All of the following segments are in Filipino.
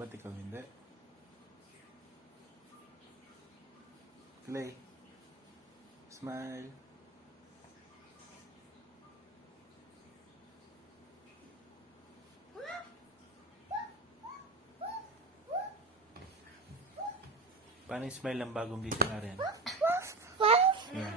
Ba't ikaw hindi? Clay. Smile. Paano yung smile ng bagong gising na rin? Yeah.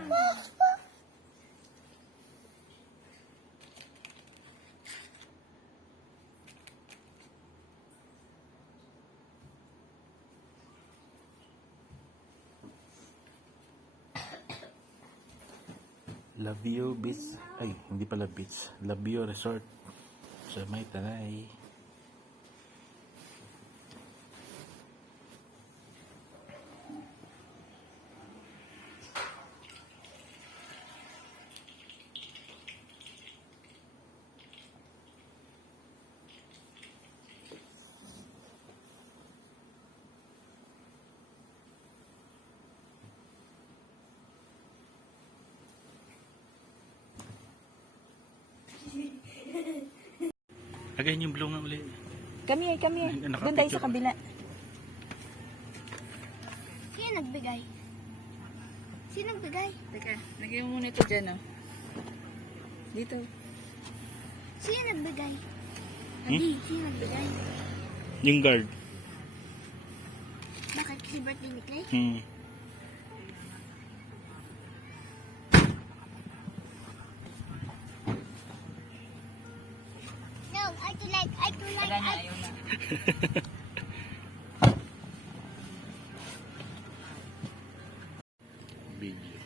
Lavio Beach. Ay, hindi pala beach. Lavio Resort. Sa May Tanay. Again yung blue nga ulit. Kami. Doon tayo sa kabila. Sino nagbigay? Sino nagbigay? Teka, lagyan mo muna ito dyan, oh. Dito. Sino nagbigay? Adi, sino nagbigay? Yung guard. Bakit kasi birthday ni Clay? No, I do like. Wala na, ayaw na. Video.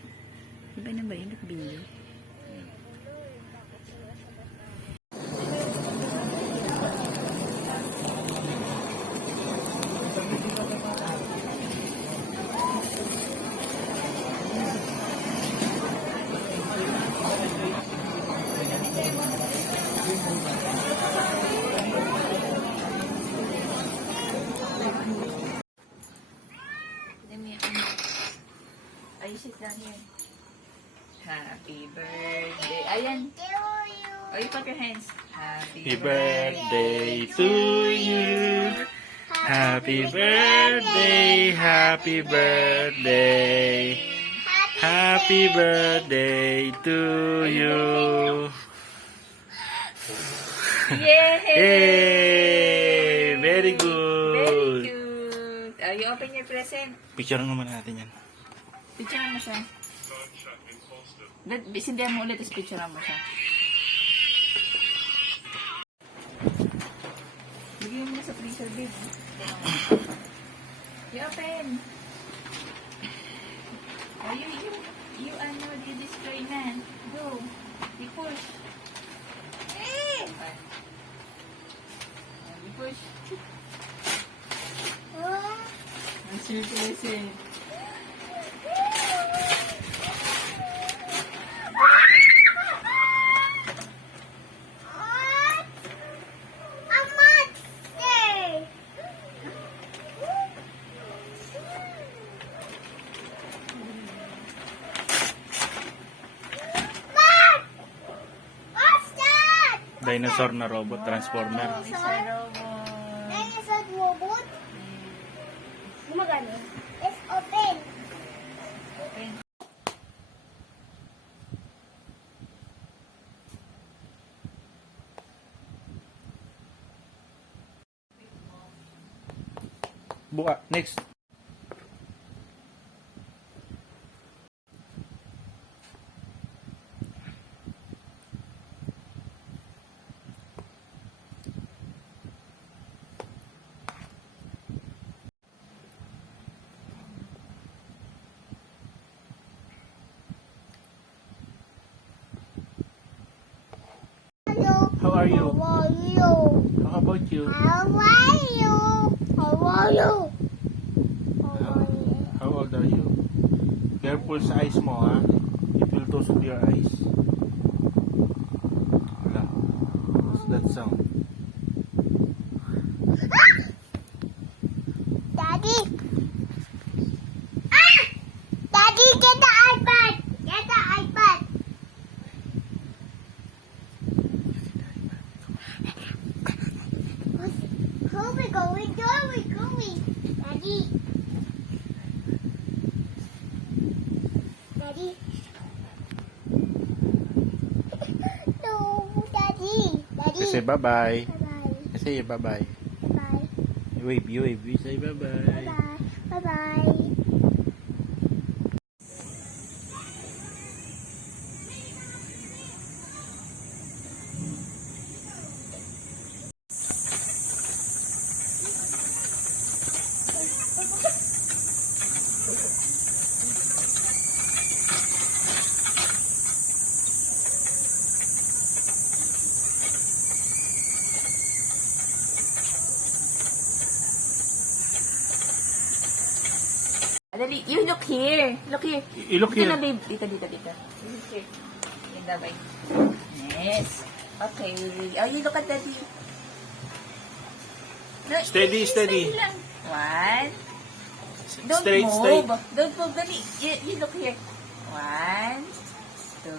Iba na ba yun? Video? Are you sit down here? Happy birthday. Ayan. Oh, you put your hands. Happy birthday to you. Happy birthday. Happy birthday. Happy birthday to you. Yay! Yay! Very Very good. cute. Oh, you open your present. Picture naman natin yan. Picture mo siya. Sindihan mo ulit, tapos picture mo siya. Bigyan mo sa freezer, babe. You open. Oh, you destroy na. Go. You push. You push. Ang surprise eh. Dinosaur na robot transformer. Dinosaur robot? Gumagano? Let's open. Buka. Next. How are you? How are you? How about you? How are you? How are you? How old are you? Careful sa eyes mo, ha? It will tusok your eyes. Wala. What's that sound? Daddy! Ah! Daddy, get the iPad! Get the iPad! Who we going? Where are we going? Daddy. Daddy. No, Daddy. Daddy. Say bye-bye. Bye-bye. Say bye-bye. Bye. Wave, you wave. You say bye-bye. Bye-bye. Bye-bye. Dali, you look here. Look here. You look Dito here. na, babe. Dito. You look here. Ganda ba? Yes. Okay. Oh, you look at daddy. No, Steady, steady. lang. One. Don't Straight, move. straight. Don't move. Dali. You look here. One. Two.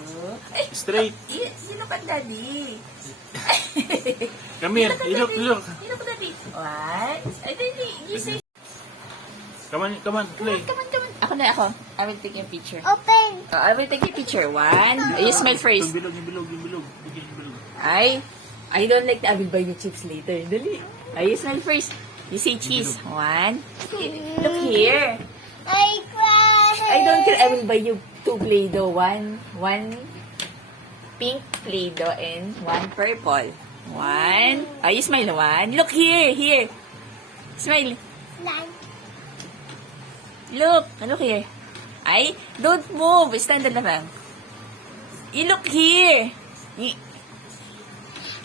Ay, Straight. you look at daddy. Come here. You look. You look at daddy. One. Ay, dali. You say. Come on, play. Come on. Ako. I will take your picture. Open. I will take your picture. One. You smile first. Yung bilog. Bigyan yung bilog. I don't like the I will buy you chips later. Dali. You smile first. You say cheese. One. Look here. I cry. I don't care. I will buy you 2 Play-Doh. One pink Play-Doh and 1 purple. One. You smile. One. Look here. Smile. Nine. Look here. Don't move. Stand na lang. You look here.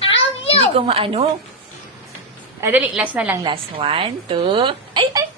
Ow, you. Hindi ko maano. Dali. Last na lang. Last. 1, 2. Ay.